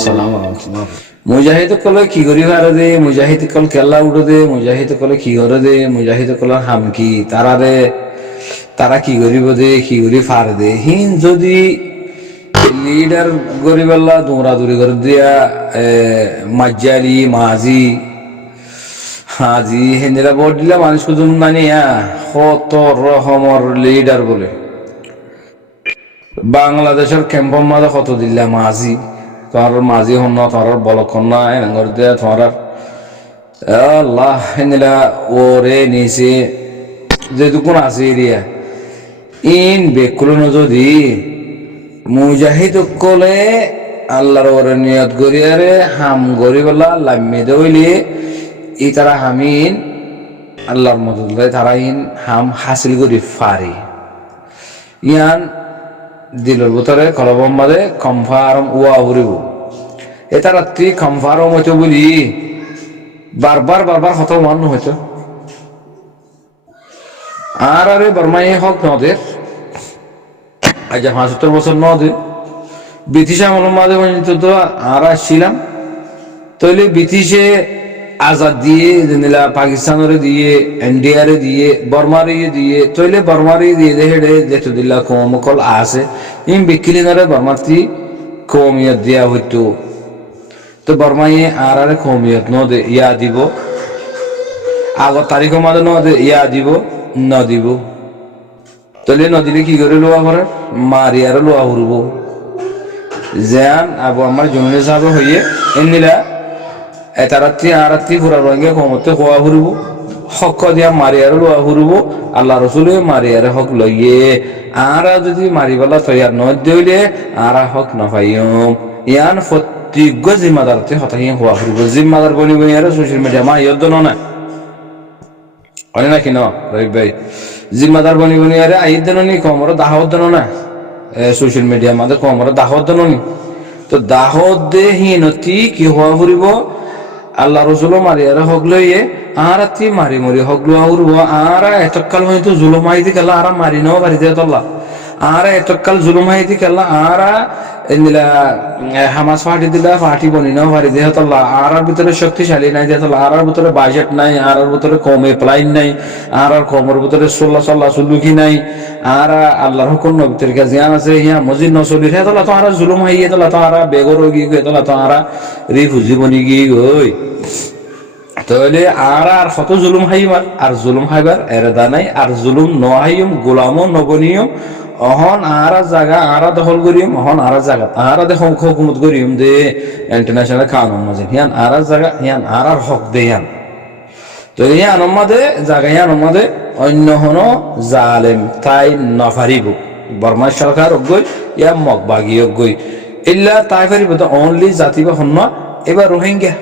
আসসালামু আলাইকুম। মুজাহিদ কলে কি করি ভারে দে, মুজাহিদ কল কেল্লা উঠে দে, মুজাহিদ কলে কি করে দে, মুজাহিদ কল হাম কি তারারে তারা কি করিব দে, কি করি ফার দে। হিন যদি লিডার গরিবাল্লা দৌড়াদৌড়ি করে দিয়া মাজ্জালি মাঝি হাজি হেন্দিরা ভোট দিলে মানুষ কুদুম মানিয়া কত রকমর লিডার বলে বাংলাদেশের ক্যাম্পর মাঝে কত দিলা মাঝি তোমার মাঝি হন না, তোমার বলক হন না, এনগর দিয়ে তোমার আল্লাহ হেন্দিলা ওরে নিচে যেটুকুন আছে এরিয়া ইন বেকুলনো যদি মুজাহিদ কলে আল্লাহর ওরে নিয়ত করিয়ারে হাম গরিবলা লাম্মে দইলে ই তারা হামিন আল্লাহর মদদ তারা ইন হাম হাসিল করি ফারি ইয়ান দিলর ভিতরে কলবম বাদে কমফারম উয়া উড়িব এটা রাত্রি কমফারম হইতো বলি বারবার বারবার হত মান হইতো আর আরে বর্মাই হক নদের আজ 75 বছর নদে ব্রিটিশ আমলের মাঝে তো আর আসছিলাম তৈলে ব্রিটিশে আজাদ দিয়ে যেনিলা পাকিস্তানের দিয়ে ইন্ডিয়ারে দিয়ে বর্মারে দিয়ে তৈলে বর্মারে দিয়ে হেডে যেতে দিলা কমকল আছে ইম বিকিলিনারে বর্মাতি কমিয়ত দিয়া হইতো তো বর্মাইয়ে আর আরে কমিয়ত ন দে ইয়া দিব আগর তারিখ মাঝে ন দে ইয়া দিব ন দিব তৈলে নদিলে কি করে লোয়া করে মারি আর লোয়া উড়ব যেন আবু আমার জমিনে সাহেব হইয়ে এনিলা এটা রাত্রি আর রাত্রি পুরা রঙে কমতে খোয়া ফুরব হক দিয়া মারি আর লোয়া ফুরব আল্লাহ রসুলে মারি আর হক লইয়ে আর যদি মারিবেলা তৈয়ার ন দিলে আর হক নপাইম ইয়ান প্রতিজ্ঞ জিম্মাদারতে হতাহি খোয়া ফুরব জিম্মাদার বনি বনি আর সোশ্যাল মিডিয়া মা ইয়দ না অনে নাকি ন রহিব ভাই জিম্মাদার বনি বনি আরে আইদ নি কমর দাহত দেন না সোশ্যাল মিডিয়া মাঝে কমর দাহত দেন নি তো দাহত দে হিনতি কি হওয়া ফুরিব আল্লাহ রসুল মারি আর হক লইয়ে আর তি মারি মরি হক লোয়া উড়ব আর এতকাল হয়তো জুলুম হাইতি কেলা আর মারি নাও বাড়ি দিয়ে তল্লা আর এতকাল জুলুম হাইতি কেলা আর এনিলা হামাস পার্টি দিলা পার্টি বনি নাও বাড়ি দিয়ে তল্লা আর ভিতরে শক্তিশালী নাই দিয়ে তল্লা আর ভিতরে বাজেট নাই আর ভিতরে কমে প্লাইন নাই আর কমর ভিতরে সোল্লা সুলুকি নাই আর আল্লাহর হুকুম নবীর কাছে জ্ঞান আছে ইয়া মসজিদ নসলি হে তলা তো আর জুলুম হাইয়ে তলা তো আর বেগর গি গে তলা তো আর রিফুজি বনি গি ওই তাহলে আর কত জুলুম হাইবার আর জুলুম হাইবার এরাদা নাই আর জুলুম ন হাইম গোলামও নবনিয়ম অহন আর জায়গা আর দখল করিম অহন আর জায়গা আর দেখ হুকুমত করিম দে ইন্টারন্যাশনাল কানুন মাঝে হিয়ান আর জায়গা হিয়ান আর হক দে হিয়ান তো হিয়ান আমাদের জায়গা হিয়ান আমাদের অন্য হন জালেম তাই নফারিব বর্মা সরকার অজ্ঞই ইয়া মগবাগি অজ্ঞই ইল্লা তাই ফারিব তো অনলি জাতি বা হন এবার রোহিঙ্গা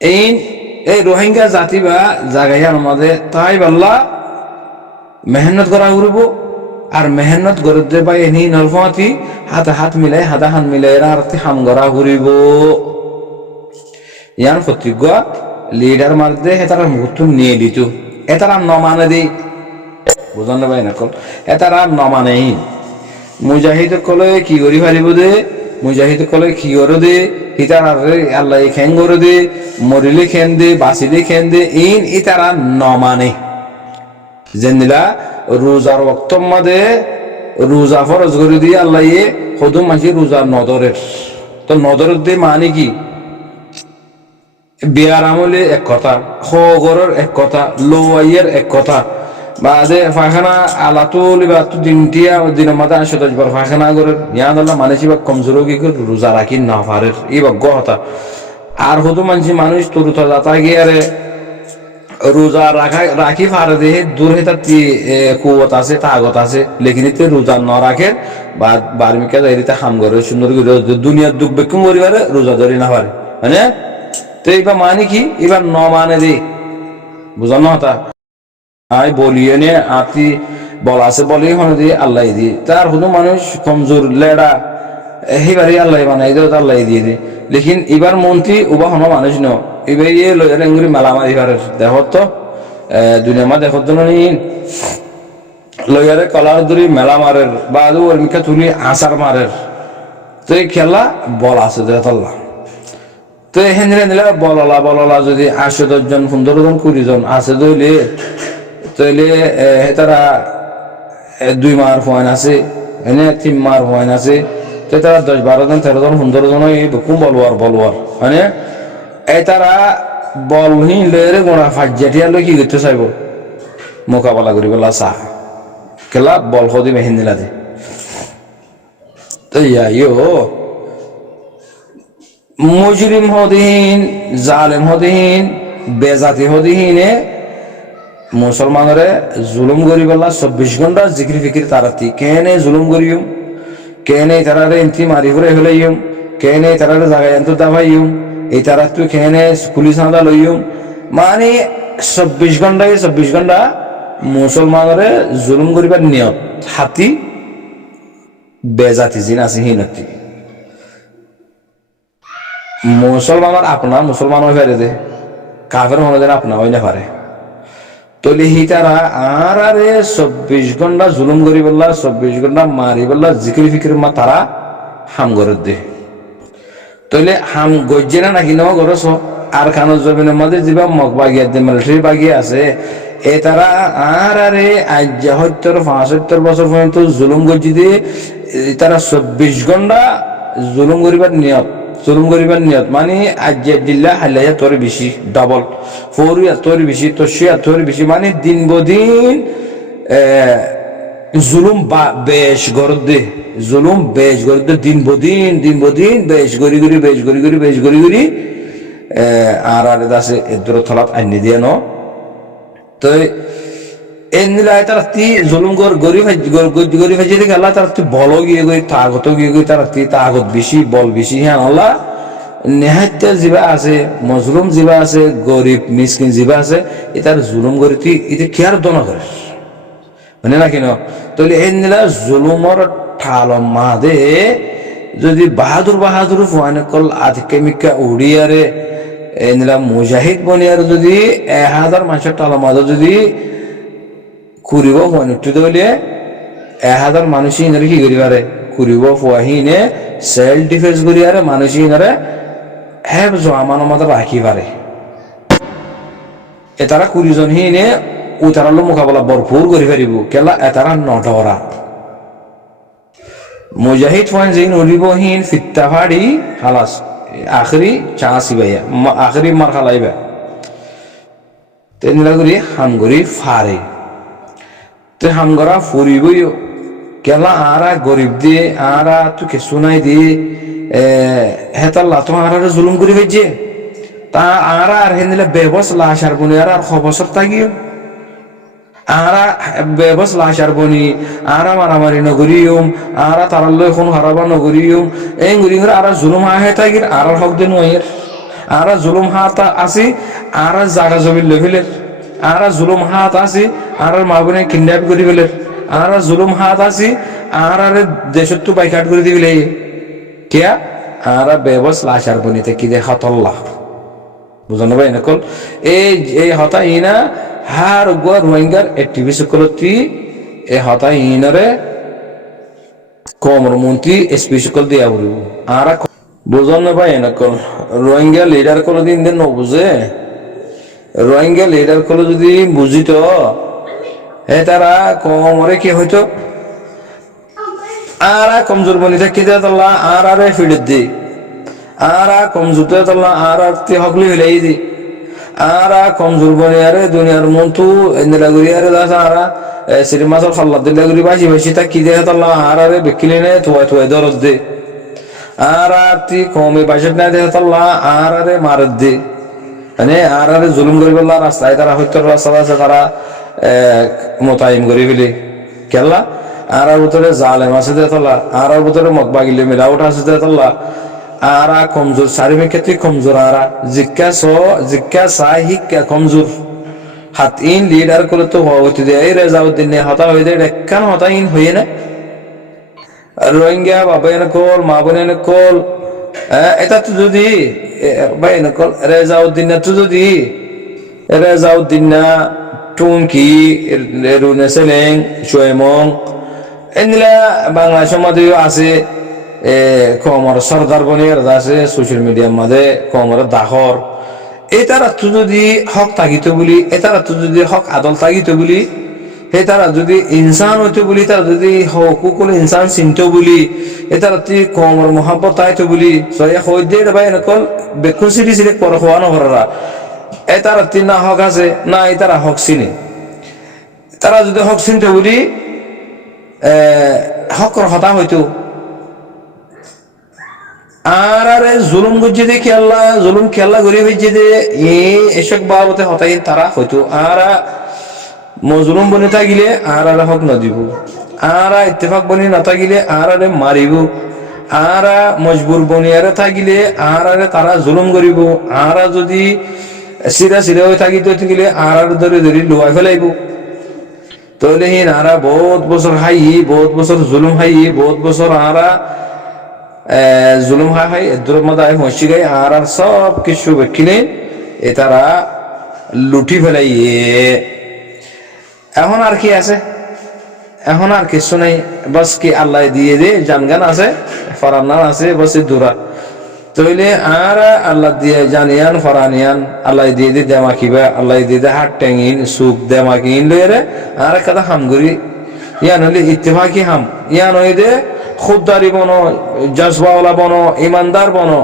এই রোহিঙ্গা জাতি বা জায়গায় আমাদের তাই বাল্লা মেহনত করা উড়ব আর মেহনত করে দে বা এনি নরফাতি হাতে হাত মিলাই হাতে হাত মিলাই আর হাম গড়া ঘুরিব ইয়ার প্রতিজ্ঞ লিডার মারদে তারা মুহূর্ত নিয়ে দিত এতারা নমানে দেই বুঝান ভাই না কল এতারা নমানেই মুজাহিদ কলে কি করি পারিব দে মুজাহিদ কলে কি করে দে হিতার আল্লাহ খেন করে দে মরিলে খেন দে বাঁচিলে খেন দে ইন ইতারা নমানে যেনিলা রোজার ওয়াক্ত মাঝে রোজা ফরজ করে দিয়ে আল্লাহ হদুম মাঝে রোজা নদরের তো নদরের দিয়ে মানে কি বিয়ার আমলে এক কথা খগরের এক কথা লোয়াইয়ের এক কথা বাদে ফাখানা আলাতুল বা দিনটিয়া দিনের মাথা 10 বার ফাখানা করে ইয়াদ আল্লাহ মানেছি বা কমজোর কি করে রোজা রাখি না পারে এই বা কথা আর হদু মানছি মানুষ তরুতা যাতা গিয়ারে রোজা রাখি পারে দেহে দূর হেতাতি কুয়ত আছে তাগত আছে লেকিনিতে রোজা ন রাখে বা বার্মিকা যাইতে হাম করে সুন্দর করে দুনিয়ার দুঃখ বেকুম করিবারে রোজা ধরি না পারে মানে তো এইবার মানে কি এবার ন মানে দে বুঝানো হতা আই বলিয়ে নে আতি বলা আছে বলি হনে দিয়ে আল্লাহ দিয়ে তার হলো মানুষ কমজোর লেডা এইবারই আল্লাহ বানাই দেয় আল্লাহ দিয়ে দে লেকিন এবার মন্ত্রী উবা হনো মানুষ ন এবার ইয়ে লয়ের এঙ্গুরি মেলা মারি পারে দেখো তো দুনিয়া মা দেখো তো নি লয়ারে কলার দূরি মেলা মারের বা ওর মিকা তুলি আচার মারের তো এই খেলা বল আছে তল্লা তো এখানে নিলে বললা যদি 80 জন 15 জন 20 জন আছে তৈলে তারা 2 মার পয়েন্ট আছে এনে 3 মার পয়েন্ট আছে তো তারা 10-12 জন 13 জন 15 জন বুকুম বলওয়ার মানে এই তারা বল হিলে গোড়া ফাজিয়া লই কি করতে চাইব মোকাবেলা করি বলা চাহ খেলা বল সদি মেহিন দিলা দে তো মুজরিম হদিহীন জালেম হদিহীন বেজাতি হদিহীনে মুসলমানরে জুলুম করি বলা 24 ঘন্টা জিকির ফিকির তারাতি কেনে জুলুম করিম কেনে তারারে ইন্তি মারি করে হলাইম কেনে তারারে জায়গায় এত দাবাইম এই তারা তুই কেনে পুলিশ আদা লইম মানে 24 ঘন্টা মুসলমানরে জুলুম করিবার নিয়ত হাতি বেজাতি জিন আছে হিনতি মুসলমানের আপনা মুসলমান হয়ে পারে দে কাফের মনে দেন আপনা হয়ে না পারে তলি হিতারা আরে 24 ঘন্টা জুলুম করি বললা 24 ঘন্টা মারি বললা জিকির ফিকির মা তারা হাম করে দে তলে হাম গজ্জে না নাকি ন গরস আর খানো জমিনের মধ্যে যাবা মগ বাগিয়া দে মিলিটারি বাগিয়া আছে এ তারা আরে আজ 75 বছর পর্যন্ত জুলুম গজ্জি দিয়ে তারা 24 ঘন্টা জুলুম করিবার নিয়ত মানে আজ দিল্লা হাইলাইয়া তোর বেশি ডাবল ফৌরিয়া তোর বেশি তসিয়া তোর বেশি মানে দিন বদিন জুলুম বেশ গরদ দে দিন বদিন বেশ গরি আর দাসে এদর থলাত আইনি দিয়ে ন তো এনিলাই তার তি জুলুম গরি ভাজি দেখে আল্লাহ তার তুই বল গিয়ে গই তাগত গিয়ে গই তার তি তাগত বেশি বল বেশি হ্যাঁ আল্লাহ নেহাত জিবা আছে মজলুম জিবা আছে গরিব মিসকিন জিবা আছে এটার জুলুম গরি তুই এটা কি আর দনা করে মানে না কেন তাহলে এনিলা জুলুমর ঠাল মাদে যদি বাহাদুর ফুয়ানকল আধিকামিকা উড়িয়ারে এনিলা মুজাহিদ বনিয়ার যদি 1000 মানুষের ঠাল মাদে যদি কুরিব ফুয়ানুটি দলে 1000 মানুষই ইনারে কি করি পারে কুরিব ফুয়াহিনে সেলফ ডিফেন্স করি আরে মানুষই ইনারে হ্যাঁ জমানো মাত্র রাখি পারে এ তারা 20 জন হিনে ও তারা মোকাবেলা ভরপুর করি পারিব কেলা এ তারা নটরা মুজাহিদ ফুয়ান যেই নড়িবহীন ফিত্তা ফাড়ি হালাস আখরি চাঁসি ভাইয়া আখরি মার খালাইবা তেনলা করি হামগরি ফারে তো হামগরা ফুরিবই কেলা আরা গরিব দিয়ে আরা তুকে শুনাই দিয়ে হেতাল্লা তো আর জুলুম করি হয়েছে তা আরা আর হেদিলে বেবস লাশার বনি আর 6 বছর থাকিও আরা বেবস লাশার বনি আরা মারামারি নগরিয়ম আরা তারাল্লো এখন হারাবা নগরিয়ম এই গুরিংরা আরা জুলুম আহে থাকির আর হক দেন ওয়ের আরা জুলুম হাতা আসি আরা জাগা জমিল লইলে আরা জুলুম হাত আসি আর মাবনে কিডন্যাপ করি ফেলে আর জুলুম হাত আসি আর দেশত তো বাইকাট করে দিবিলে কিয়া আর বেবস লাশার বনিতে কি দেখা তল্লা বুঝানো ভাই নকল এই হতা ইনা হার গো রোহিঙ্গার অ্যাক্টিভিস্ট কলতি এই হতা ইনারে কমর মন্ত্রী স্পেশাল দিয়া বলব আর বুঝানো ভাই নকল রোহিঙ্গা লিডার কোনদিন দেন ন বুঝে রোহিঙ্গা লিডার কল যদি বুঝিত তারা কমরে কি হইতো আর কমজোর বনি থাকি দেল্লা আর ফিডের দি আর কমজোর দেল্লা আর হকলি হইলাই দি আর কমজোর বনি আরে দুনিয়ার মন্তু এন্দিলা গুরি আরে দাস আর সিনেমাসর খাল্লা দিল্লা গুরি বাসি থাকি দে তাল্লা আর বেকিলে নে থুয়াই দরদ দে আর তি কমে বাসেট না দে তাল্লা আর মারদ দে মানে আর জুলুম করি বললা রাস্তায় তারা হইতো রাস্তা আছে তারা মোতায়েন করি ফেলি কেলা আর ভিতরে জালেম আছে দেতলা আর ভিতরে মকবাগিলে মিলাউট আছে দেতলা আর কমজোর সারিমে ক্ষেত্রে কমজোর আর জিজ্ঞা সাই হিক্কা কমজোর হাত ইন লিডার করে তো হইতে দেয় এই রেজাউদ্দিন হতা হয়ে দেয় একখান হতা ইন হয়ে না রোহিঙ্গা বাবা এনে কল মা বোন এনে কল এটা তো যদি ভাই এনে কল রেজাউদ্দিন তো যদি রেজাউদ্দিন টুঙ্কি রুনে সেলেং সোয়েমং এগুলা বাংলাদেশের মধ্যেও আছে কমর সর্দার বনিয়ার আছে সোশ্যাল মিডিয়ার মাঝে কমর দাহর এটার যদি হক থাকিত বলি এটার যদি হক আদল থাকিত বলি সেই তারা যদি ইনসান হইতো বলি তারা যদি হকুকুল ইনসান চিন্ত বলি এটার কমর মহাব্বত আইতো বলি হইদে ভাই এনেকল বেকুন সিটি সিটি পর হওয়া নহরা এটার না হক আছে না এটারা হক চিনে তারা যদি হক চিনতে বলি হকর হতা হইতো আর আরে জুলুম গুজি দে খেলা জুলুম খেলা গড়ি হয়েছে যে এসব বাবতে হতাই তারা হইতো আর মজলুম বনে থাকিলে আর হক না দিব আর ইত্তেফাক বনি না থাকিলে আর মারিব আর মজবুর বনিয়ারে থাকিলে আর তারা জুলুম করিব আর যদি সিরা সিরা হয়ে থাকিলে আর ধরে ধরে লোয়া ফেলাইব তাহলে হিন আর বহুত বছর হাই বহুত বছর জুলুম হাই বহুত বছর আর জুলুম হাই এদুর মাদায় মসি গাই আর সব কিছু বেকিনে এ তারা লুটি ফেলাইয়ে এখন আর কি আছে এখন আর কিছু নাই বাস কি আল্লাহ দিয়ে দে জানগান আছে ফরানান আছে বাস দূরা তইলে আর আল্লাহ দিয়ে জানিয়ান ফরানিয়ান আল্লাহ দিয়ে দে দেমাকিবা আল্লাহ দিয়ে দে হাট টেঙ্গিন সুখ দেমাকিন লইরে আর কথা হামগুড়ি ইয়ান হলে ইত্তেফাকি হাম ইয়ান হই দে খুদদারি বনো জজবাওয়ালা বনো ইমানদার বনো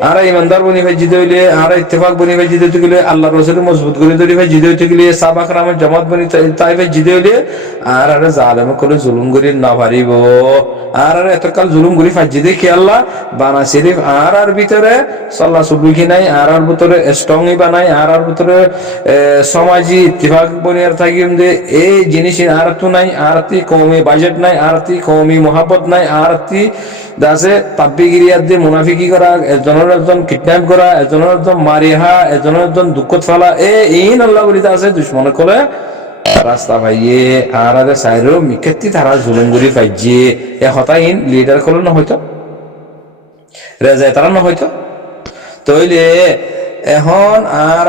আর ইমানদার বনি ভাজি দইলে আর ইত্তেফাক বনি ভাজি দইতে গেলে আল্লাহ রসুল মজবুত করে ধরে ভাজি দইতে গেলে সাবাক রামের জামাত বনি তাই ভাজি দইলে আর জালেম করে জুলুম করি না পারিব আর এতকাল জুলুম করি ফাজি দে কি আল্লাহ বানা শরীফ আর ভিতরে সাল্লাহ সুবুকি নাই আর ভিতরে স্ট্রংই বানাই আর ভিতরে সমাজি ইত্তেফাক বনি আর থাকিম দে এই জিনিস আর তো নাই আর তি কওমি বাজেট নাই আর তি কওমি মোহাব্বত নাই আর তি দাসে তাব্বিগিরিয়াত দিয়ে মুনাফিকি করা এজনের একজন কিডন্যাপ করা এজনের একজন মারিহা এজনের একজন দুঃখত ফেলা ইন আল্লাহ বলিতে আছে দুশ্মনে কলে রাস্তা পাইয়ে আর আগে সাইরো মিকেতি তারা জুলুম গুলি পাইছে এ হতাইন লিডার কলে না হয়তো রেজায় তারা না হয়তো তইলে এখন আর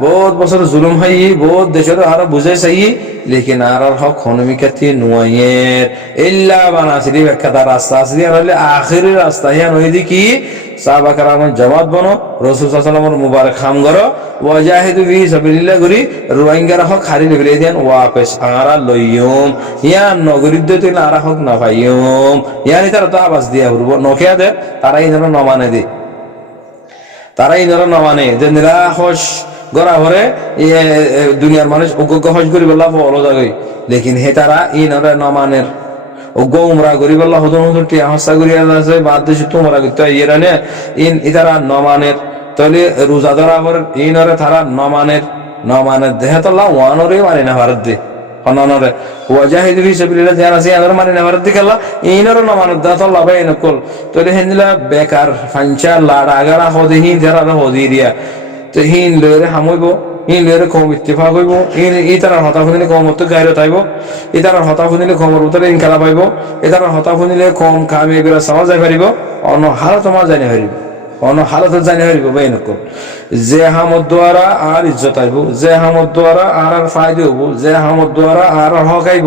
বহুত বছর জুলুম হাই বহুত দেশের আর বুঝে চাই লেকিন আর হক হনমিকাতি নুয়াইয়ের ইল্লা বানাসিরি ব্যাখ্যাতা রাস্তা আছে হলে আখিরি রাস্তা হিয়া নইদি কি সাহাবা কারামের জামাত বনো রাসূল সাল্লাল্লাহু আলাইহি ওয়াসাল্লামের মুবারক খাম করো ওয়াজাহিদু ফি সাবিলিল্লাহ গুরি রোহিঙ্গার হক হারি লেভেলে দেন ওয়াপস আর লইয়ুম ইয়া নগরিদ দতে আর হক না পাইয়ুম ইয়ানি তারা তো আওয়াজ দিয়া হরব নকিয়া দে তারা ইনরা না মানে দে তারা ইনরা না মানে যে নিরাহস গড়া ভরে দুনিয়ার মানুষ অজ্ঞ হজ করি বললা বলো যাবে লেকিন হে তারা ইনরা না মানের অজ্ঞ উমরা করি বললা হদন হদন টিয়া হসা করি আছে বাদ দেশে তোমরা করতে ইয়েরা নে ইন ইতারা না মানের তাহলে রোজা ধরা ভরে ইনরা তারা না মানের দেহে তো আল্লাহ ওয়ানরে মানে না ভারত দে অননরে ওয়াজাহিদু ফি সাবিলিল্লাহ যারা আছে আর মানে না ভারত দে খেলা ইনরা না মানের দাত আল্লাহ বাইন কল তাহলে হেনলা বেকার ফাঞ্চা লাড়া আগারা হদেহি যারা হদিরিয়া তো হিন লইরে হামইব হিন লইরে কম ইত্তেফাক হইব ই তারা হতা শুনিলে কম মতো গাইরে তাইব ই তারা হতা শুনিলে কমর উতরে ইনকালা পাইব এ তারা হতা শুনিলে কম কামে বেরা সমাজ যাই পারিব অন্য হালত আমার জানি পারিব অন্য হালত জানি পারিব বাইন কল যে হামদ দ্বারা আর ইজ্জত আইব যে হামদ দ্বারা আর ফায়দা হইব যে হামদ দ্বারা আর হক আইব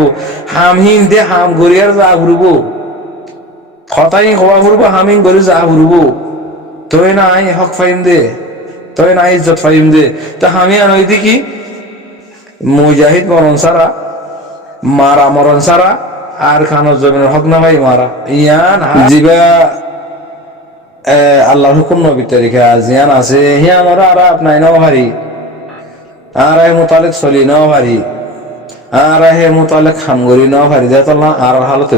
হামহীন দে হাম গরিয়ার যা ঘুরব হতাই হওয়া ঘুরব হামিন গরি যা ঘুরব তোই না আই হক ফাইম দে তোই না ইজ্জত ফাইম দে তা আমি আর ওই দেখি মুজাহিদ মরণ সারা মারা মরণ সারা আর খানোর জমিনের হক না ভাই মারা ইয়ান জিবা আল্লাহর হুকুম নবী তরিকা জিয়ান আছে হিয়ান ওরা আর আপনাই নাও হারি আর এই মোতালেক চলি নাও হারি আর হে মোতালেক খামগরি নাও হারি দে তাল্লাহ আর হালতে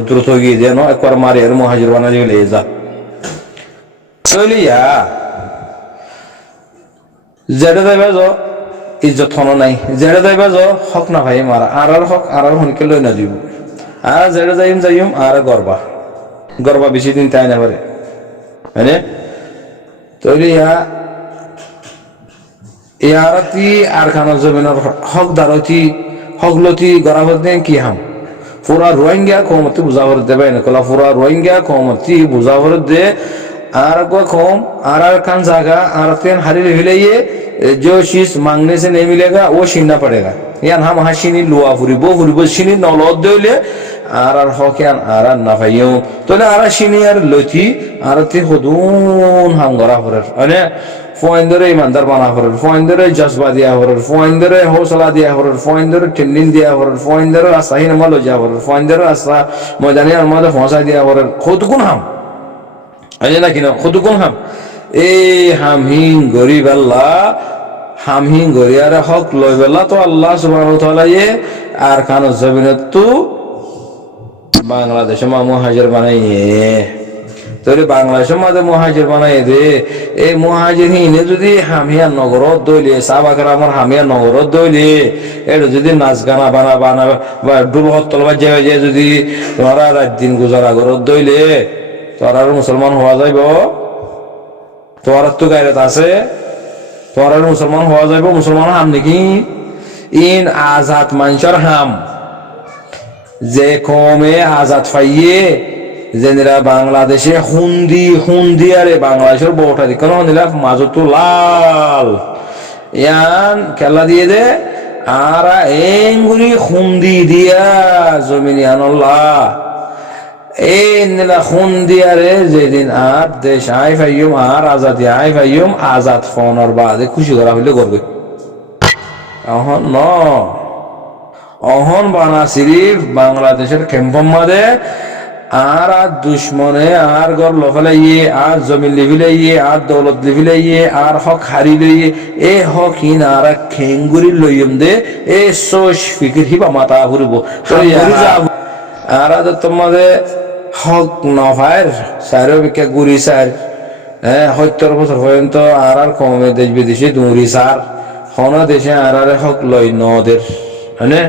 দূরত হয়ে গিয়ে যেন একবার মারি আর মহাজির বানা গেলে যা চলিয়া যেটা যাইবা যো ইজ্জত হনো নাই যেটা যাইবা যো হক না ভাই মারা আর হক আর হনকে লই না দিব আর যেটা যাইম আর গর্বা বেশি দিন তাই না পারে মানে তৈরি ইয়ারতি আর খানা জমিনের হক দারতি হকলতি গরাবত দেন কি হাম পুরা রোহিঙ্গা কমতি বুঝাবর দেবে না কলা পুরা রোহিঙ্গা কমতি বুঝাবর দে আর कम আর खान जागा আর तेन हरी हिलाइए जो चीज मांगने से नहीं मिलेगा वो छीनना पड़ेगा यान हम हासिनी लुआ फुरी बो सिनी नलद दइले আর হকেন আর না ভাইও তাহলে আর সিনিয়র লইতি আর তে হদুন হাম গরা হরের মানে ফয়েন্দরে ইমানদার বানা হরের ফয়েন্দরে জজবা দিয়া হরের ফয়েন্দরে হৌসলা দিয়া হরের ফয়েন্দরে টেন্ডিন দিয়া হরের ফয়েন্দরে আসাহিন মালো যা হরের ফয়েন্দরে আসা ময়দানি আর মাদে ফসা দিয়া হরের কতগুণ হাম আরে না কিনা কতগুণ হাম এই হামহিন গরিব আল্লাহ হামহিন গরিয়ার হক লই বেলা তো আল্লাহ সুবহানাহু ওয়া তাআলা আর কানো জমিনত তো বাংলাদেশে মুহাজির বানাইয়ে তোরে বাংলাদেশের মাঝে মুহাজির বানাইয়ে দে এই মুহাজির হিনে যদি হামিয়া নগরত দইলে সাহাবাকের আমার হামিয়া নগরত দইলে এটা যদি নাচ গানা বানা বা ডুবহত তলবা যে যদি তোরা রাত দিন গুজারা ঘরত দইলে তোরা মুসলমান হওয়া যাইব তোর তো গায়রত আছে তোর মুসলমান হওয়া যাইব মুসলমান হাম নাকি ইন আজাদ মানুষের হাম যে কমে আজাদ পাইয়ে যেরা বাংলাদেশে হুন্দি আরে বাংলাদেশের বউটা দিকে নিলা মাজত লাল ইয়ান খেলা দিয়ে দে আর এঙ্গুলি হুন্দি দিয়া জমিনি আনল্লাহ এই নিলা হুন্দি আরে যেদিন আর দেশ I ফাইয়ুম R Azadi I ফাইয়ুম Azad ফোনর বাদে খুশি করা হইলে করবে অহন ন অহন বানা সিরিফ বাংলাদেশের ক্যাম্পম মাদে আর দুশ্মনে আর গর লফলাইয়ে আর জমিন লিভিলাইয়ে আর দৌলত লিভিলাইয়ে আর হক হারি লইয়ে এ হক হিন আর খেঙ্গুরি লইম দে এ সোশ ফিকির হিবা মাথা ঘুরবো আর তোমাদের হক নভার সারো বিকে গুড়ি সার 70 বছর পর্যন্ত আর কমে দেশ বিদেশে দুরি সার হন দেশে আর হক লই নদের হ্যাঁ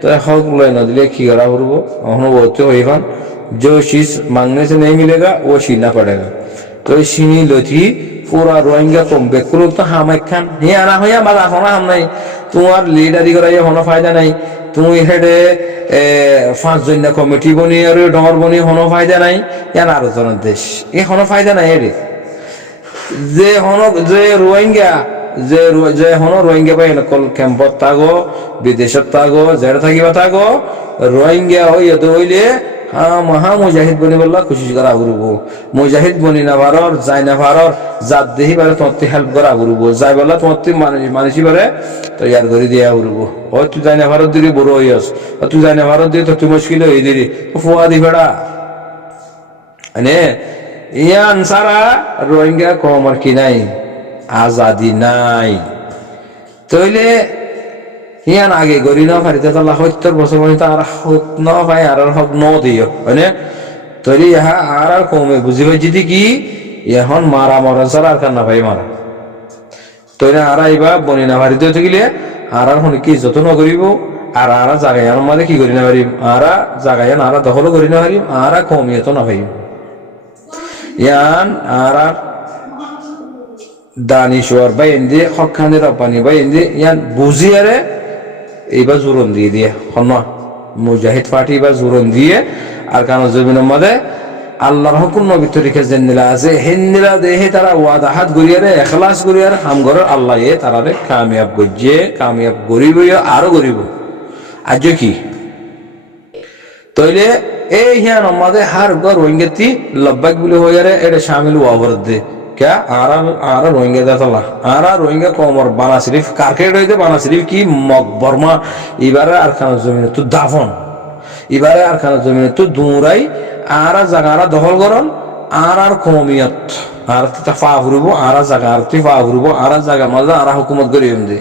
তো হক লই ন দিলে কি করা করবো অনুভূতি হইখন जो चीज मांगने से नहीं मिलेगा वो छीनना पड़ेगा तो छीनी लोथी पूरा रोहिंग्या कम बेकुल तो हम खान ही आना हो या बात होना हम नहीं तुम्हार लीडरी कराइए होना फायदा नहीं तुम हेडे 5 জন কমিটি বনি আর ডর বনি হনো ফায়দা নাই ইয়ান আর জন দেশ এ হনো ফায়দা নাই রে যে হনো যে রোহিঙ্গা পাই কল ক্যাম্পত থাকো বিদেশত থাকো যেটা থাকিবা থাকো রোহিঙ্গা হইয়া তো হইলে মহা মুজাহিদ বনি বললা কোশিশ করা করবো মুজাহিদ বনি না ভারর যাই না ভারর জাত দেহি বারে তোমার হেল্প করা করবো যাই বললা তোমার মানুষই বারে তো ইয়ার করে দিয়া করবো ও তুই যাই না ভারত দিলি বড় হইয়াস তুই যাই না ভারত দিয়ে তো তুই মুশকিল হয়ে দিলি ফুয়া দি ফেড়া মানে ইয়ান সারা রোহিঙ্গা কম আর কি নাই আজাদি নাই তইলে ইয়ান আগে গড়ি না পারিতে তাহলে 70 বছর পর্যন্ত আর হক ন ভাই আর হক ন দিও মানে তৈরি ইহা আর কমে বুঝি পাই যদি কি এখন মারা মরা ছাড়া আর কান্না ভাই মারা তৈরি আর আইবা বনি না পারিতে গেলে আর হন কি যত্ন করিব আর জায়গায় মাঝে কি করি না পারিম আর জায়গায় আর দখল করি না পারিম আর কমিয়ে তো না ভাই ইয়ান আর দানিশ্বর ভাই এনে হকানি রব্বানি ভাই এনে ইয়ান বুঝিয়ারে এইবার জোরন দিয়ে দিয়ে হন মুজাহিদ পার্টি এবার জোরন দিয়ে আর কারণ জমিনের মধ্যে আল্লাহর হুকুম নবী তরিকা জেন্দিলা আছে হেন্দিলা দেহে তারা ওয়াদা হাত গড়িয়ারে এখলাস গড়িয়ারে হামগরের আল্লাহ এ তারারে কামিয়াব গজিয়ে কামিয়াব গরিব আরো গরিব আজ কি তইলে এই হিয়ান আমাদের হার গর রোহিঙ্গাতি লব্বাক বলে হইয়ারে এটা শামিল ওয়াবর দে क्या आरा रोहिंग्या दातला आरा रोहिंग्या कोमर बाना शरीफ कारकेट হইতে বানা শরীফ কি বর্মা এবারে আরখানা জমিনে তো দাফন এবারে আরখানা জমিনে তো দুরাই আরা জায়গারা দখল করন আর কমিয়ত আর তাফা হরব আর জায়গা আর তিফা হরব আর জায়গা মাঝে আর হুকুমত করিম দে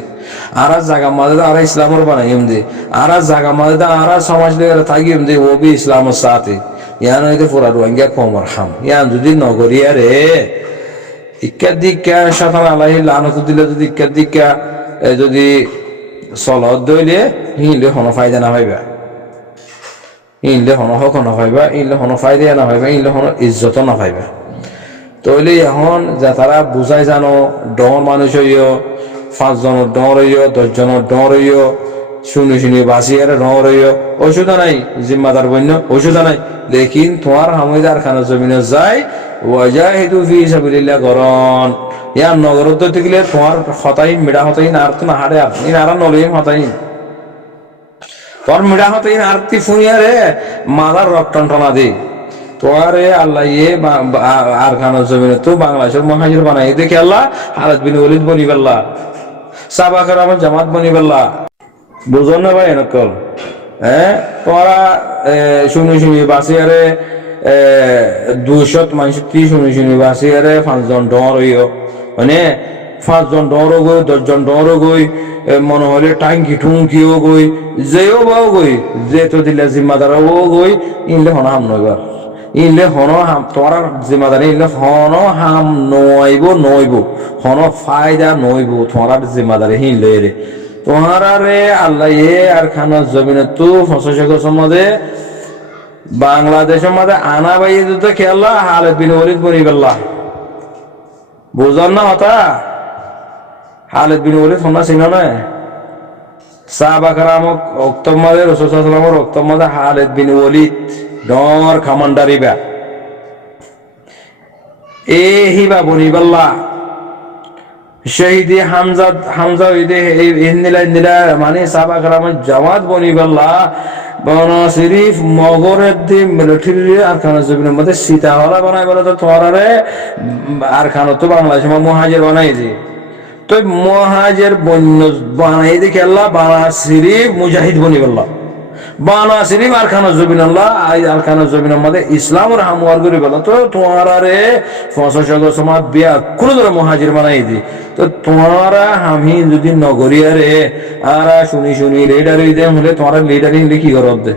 আর জায়গা মাঝে আর ইসলামের বানাইম দে আর জায়গা মাঝে আর সমাজ লগে থাকিম দে ও বি ইসলামের সাথে ইয়ান হইতে পুরা রোহিঙ্গা কোমর হাম ইয়ান যদি নগরিয়া রে ইক্কাদিকা শাতান আলাইহি লানত দিলে যদি ইক্কাদিকা যদি সলাত দইলে হিলে হন ফায়দা না পাইবা ইনলে হন হক না পাইবা ইনলে হন ফায়দা না পাইবা ইনলে হন ইজ্জত না পাইবা তইলে এখন যা তারা বুঝাই জানো ডর মানুষ হইও 5 জনের ডর হইও 10 জনের ডর হইও শুনি বাসিয়ারে ডর হইও অসুবিধা নাই জিম্মাদার বন্য অসুবিধা নাই লেকিন তোমার হামিদার খানা জমিনে যায় ওয়াজাহিদু ফি সাবিলিল্লাহ গরন ইয়া নগরত গেলে তোমার হতাই মিডা হতাই আর তো না হারে আপনি আর নলই হতাই তোর মিডা হতে আরতি ফুনিয়ারে মাদার রক্তনা দে তোয়ারে আল্লাহ আর খানের জমিনে তো বাংলাদেশের মহাজির বানাই দেখে আল্লাহ হালাত বিন ওলিদ বনি বেল্লা সাবাকের আমার জামাত বনি বেল্লা বুঝো না ভাই এনকল হ্যাঁ তোরা শুনি শুনি বাসি আরে 200 শুনি শুনি বাসি আরে 5 জন ডর হইও মানে 5 জন ডরও গই 10 জন ডরও গই মনে হলে টাঙ্কি টুঙ্কিও গই যেও বাও গই যে তো দিলে জিম্মাদারও গই ইনলে হন হাম নইবার ইনলে হন হাম তোরা জিম্মাদারি ইনলে হন হাম নইব হন ফায়দা নইব তোরা জিম্মাদারি হিনলে রে তোহারা রে আল্লাহ আর খানার জমিনে তো ফসল মধ্যে বাংলাদেশের মধ্যে আনা বাইয়ে দিতে খেয়াল্লা হালে বিন ওলিদ বনি বেল্লা বুঝার না হতা হালে বিন ওলিদ শোনা ছিল না সাহাবাকরামক ওক্তব মধ্যে রাসূল সাল্লাল্লাহু আলাইহি ওয়াসাল্লামের ওক্তব মধ্যে হালে বিন ওলিদ ডর খামান্ডারিবা এ হিবা বনি বেল্লা শহীদ হামজা ইন্দিলা মানে সাহাবাকরাম জামাত বনি বেল্লা বন শরীফ মগরের দি মিলিটারি আর খানের জমিনের মধ্যে সীতাহলা বানাই বলে তো তোরারে আর খানত তো বাংলাদেশ মহাজের বানাই দি তো মহাজের বন্য বানাই দি খেলা বানা শরীফ মুজাহিদ বনি বেল্লা বানা শরীফ আর খানের জমিন আল্লাহ আর খানের জমিনের মধ্যে ইসলামের হামওয়ার করি বলো তো তোরারে ফসল সমাজ বিয়া কোনো ধরে মহাজির বানাই দি তো তোমরা আমি যদি নগরিয়ারে আর শুনি লিডার হলে তোমার লিডার হিনলে কি করব দে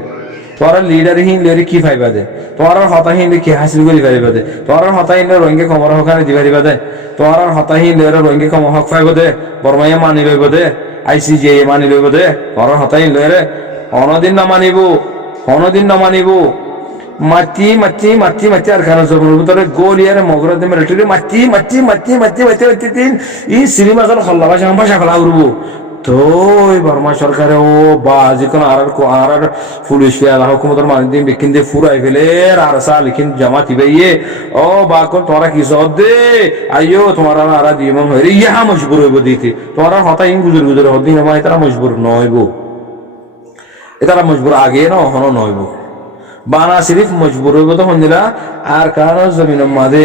তোমার লিডার হিনলে কি ফাইবা দে তোমার হতা হিনলে কি হাসিল করি পারিবা দে তোমার হতা হিনলে রঙ্গে কমর হকানে দি পারিবা দে তোমার হতা হিনলে রঙ্গে কম হক পাইব দে বর্মাইয়া মানি লইব দে আইসিজে মানি লইব দে তোমার হতা হিনলে রে অনদিন না মানিব মাতি আর খানা জমির ভিতরে গোলিয়ারে মগরা দে মিলিটারি মাতি তিন ই সিনেমার হল্লা ভাষা ফেলা উড়ব তো বর্মা সরকারে ও বা যিকোনো আর পুলিশ হুকুমতের মানে দিন বিকিন দিয়ে ফুরাই ফেলে আর সা লিখিন জামাত ইয়ে ও বা কোন তোরা কি সব দে আইও তোমার আর দিয়ে মন হইরে ইহা মজবুর হইব দিতে তোমার হতা ইন গুজর হদিন ভাই তারা মজবুর নইব এটারা মজবুর আগে না হনো নইব বানা শরীফ মজবুর হইব তো হন্দিলা আর কারণ জমিনের মাঝে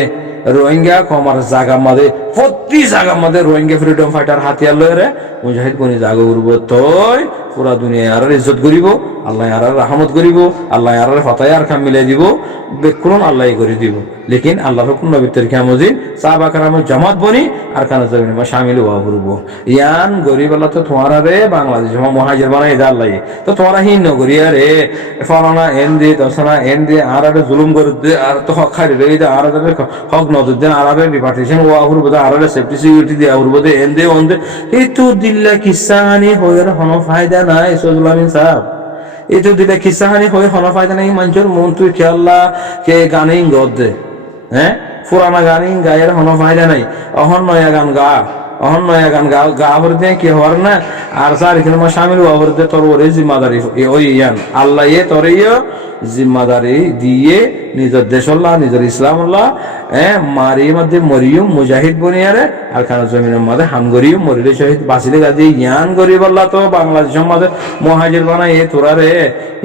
রোহিঙ্গা কমার জায়গা মাঝে প্রতি জায়গা মাঝে রোহিঙ্গা ফ্রিডম ফাইটার হাতিয়ার লয়ে মুজাহিদ বনি জাগা উড়ব তই পুরা দুনিয়া আর ইজ্জত করিব আল্লাহ আর রহমত করিব আল্লাহ আর হতায় আর খাম মিলাই দিব বেকুন আল্লাহ করে দিব লেকিন আল্লাহর হুকুম নবীর তরিকা মজিদ সাহাবাকরামের জামাত বনি আর খানা জমিনে মা শামিল হওয়া করব ইয়ান গরিব আল্লাহ তো তোমারা রে বাংলাদেশ মহাজির বানাই দে আল্লাহ তো তোমরা হিন নগরিয়া রে ফলানা এন দে দশনা এন দে আর জুলুম করে দে আর তো হক খাই রে আর হক নজর দেন আর রিপার্টিশন ওয়া করব আর সেফটি সিকিউরিটি দেওয়া করব দে এন দে অন দে এই তো দিল্লা কিসানি হয়ে হনো ফায়দা নাই সজুলামিন সাহেব এই তো দিল্লা কিসানি হয়ে হনো ফায়দা নাই মানুষের মন তুই খেয়াল্লা কে গানেই গদ দে হ্যাঁ পুরানা গানই গায়ের হনো ফায়দা নাই অহন নয়া গান গা ভর দিয়ে কি হওয়ার না আর স্যার এখানে শামিল হওয়ার দিয়ে তোর ওরে জিম্মাদারি ওই ইয়ান আল্লাহ তোর জিম্মাদারি দিয়ে নিজের দেশল্লাহ নিজের ইসলামল্লাহ মারি মধ্যে মরিয়ম মুজাহিদ বনিয়ারে আর খানা জমিনের মধ্যে হামগরিয়ম মরিলে শহীদ বাসিলে গাদি ইয়ান গরিব আল্লাহ তো বাংলাদেশের মধ্যে মহাজির বানাই তোরারে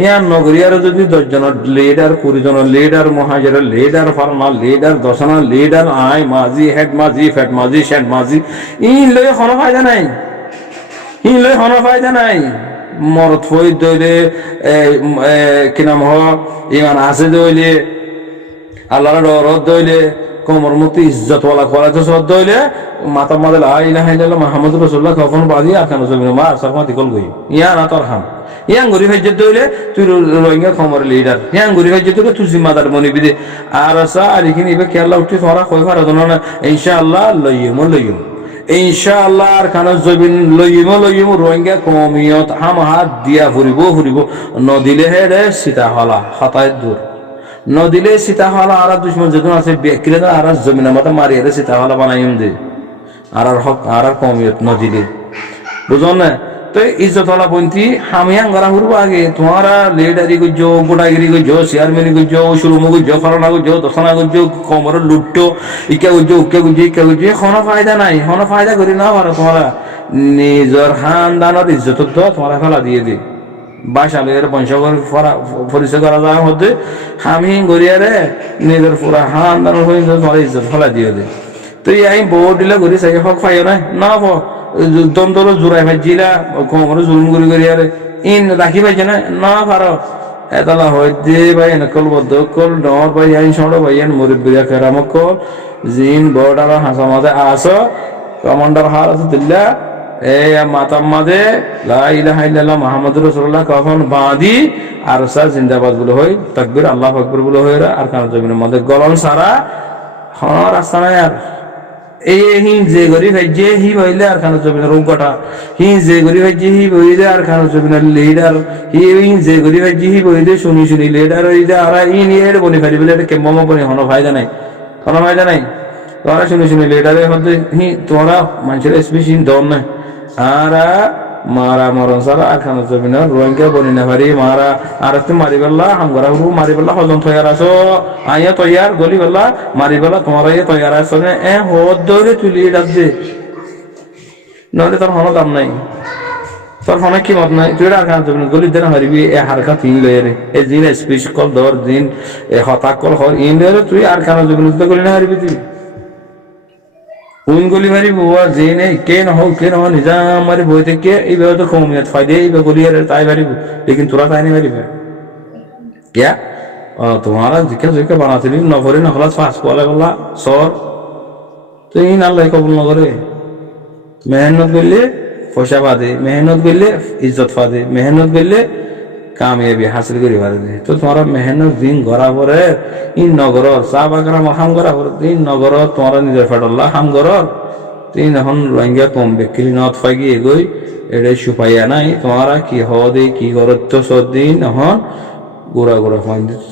ইয়ান নগরিয়ারে যদি 10 জনের লিডার 20 জনের লিডার মহাজিরের লিডার ফার্মার লিডার দশনার লিডার আই মাঝি হেড মাঝি ফেট মাঝি শেড মাঝি ইন লই কোনো ফায়দা নাই মরত ফই দইলে কি নাম হ ইমান আছে দইলে আল্লাহর ডরত দইলে কোমর মতো ইজ্জতওয়ালা করা তো সদ দইলে মাথা মাদে লা ইলাহা ইল্লাল্লাহ মুহাম্মাদুর রাসূলুল্লাহ কখন বাজি আখানো জমিন মা সাফা দিকল গই ইয়া না তোর হাম ইয়াং গরি হজ্জত দইলে তুই রোহিঙ্গা কোমর লিডার ইয়াং গরি হজ্জত দইলে তুই জিম্মাদার মনিবি দে আর সা আর এখানে ইবে কেলা উঠি তোরা কই ফারা দনা ইনশাআল্লাহ লইম ইনশাআল্লাহ আর খানা জমিন লইম রোহিঙ্গা কমিয়ত হাম হাত দিয়া ফুরিব নদিলে হেডে সীতা হলা হতায় দূর নদিলে সীতা হলা আর দুশ্মন যেদিন আছে বেকিলে আর জমিনের মতো মারি এর সীতা হলা বানাইম দে আর হক আর কমিয়ত নদিলে বুঝল না তো ইজ্জত হলা বন্তি হামিয়াং গরা ফুরব আগে তোমারা লিডারি গুজো গোটাগিরি গুজো চেয়ারম্যান গুজো সুরুমু গুজো ফলানা গুজো দশনা গুজো কমর লুট্টো ইকা গুজো কোনো ফায়দা নাই কোনো ফায়দা করি না পারো তোমরা নিজের খানদানের ইজ্জত তো তোমরা ফেলা দিয়ে দি বাসালের বংশগর পরিচয় করা যায় হতে আমি গড়িয়ারে নিজের পুরা হান তোমার ইজ্জত ফলা দিয়ে দে তুই আমি বউ দিলে ঘুরি চাই হক পাইও না দন্তর জোড়াই ভাজিলা কোমরে জুলুম করি গড়িয়ারে ইন রাখি পাইছে না পারো এতলা হইতে ভাই নকল বদ্ধ কল ডর ভাই আইন সড়ো ভাই মুরব্বিরা কেরামক কল জিন বর্ডার হাসা মাঝে আসো কমান্ডার হার আছে দিল্লা এই মাতাম মাঝে লা ইলাহা ইল্লাল্লাহ মুহাম্মাদুর রাসূলুল্লাহ কখন বাঁধি আর সার জিন্দাবাদ বলে হই তাকবীর আল্লাহু আকবার বলে হই আর কান জমিনের মধ্যে গলন সারা হন রাস্তা নাই আর এই হি যে গরি ভাইজে হি বইলে আর কান জমিনের রূপটা হি যে গরি ভাইজে হি বইলে আর কান জমিনের লিডার হি যে গরি ভাইজে হি বইলে শুনি লিডার হইদা আর ইন এর বনি ফারি বলে কে মম বনি হন ফায়দা নাই তোরা শুনি লিডারে হতে হি তোরা মানুষের স্পেশাল দন না আর মারা মরণ সারা আর খান জমিনের রোহিঙ্গা বনি না পারি মারা আর তুই মারি বেলা হামগরা হুরু মারি বেলা হজন তৈয়ার আছো আইয়া তৈয়ার গলি বেলা মারি বেলা তোমার ইয়ে তৈয়ার আছো হদ দৌড়ে তুলি ডাকছে নহলে তোর হনো দাম নাই তোর ফোনে কি মত নাই তুই আর খান জমিন গলি দেন হারিবি এ হারকা তিন লয়েরে এ দিন স্পেশ কল দর দিন এ হতাক কল হর ইন লয়েরে তুই আর খান জমিন গলি না হারিবি তুই গলি মারি বুয়া যে নেই কে ন নিজাম মারি বই থেকে এইভাবে তো কমিয়ত ফায়দে এইভাবে গলি আর তাই মারিব লেকিন তোরা তাই নেই মারিবে क्या तुम्हारा जिक्र बनाते नफरे नखला फास बोला सर तो इन अल्लाह कबूल न करे मेहनत करले পয়সা পাদে মেহনত করলে ইজ্জত পাদে মেহনত করলে কামিয়াবি হাসিল করি পারে তো তোমার মেহনত দিন গড়া পরে ইন নগর চাহ বাগান হাম করা পরে তিন নগর তোমার নিজের ফেডল্লা হাম কর তিন এখন রোহিঙ্গা কম বেকিলি নত ফাইগি এগোই এটাই সুপাইয়া নাই তোমারা কি হদে কি করত সদিন এখন গোড়া ফাইন দিচ্ছ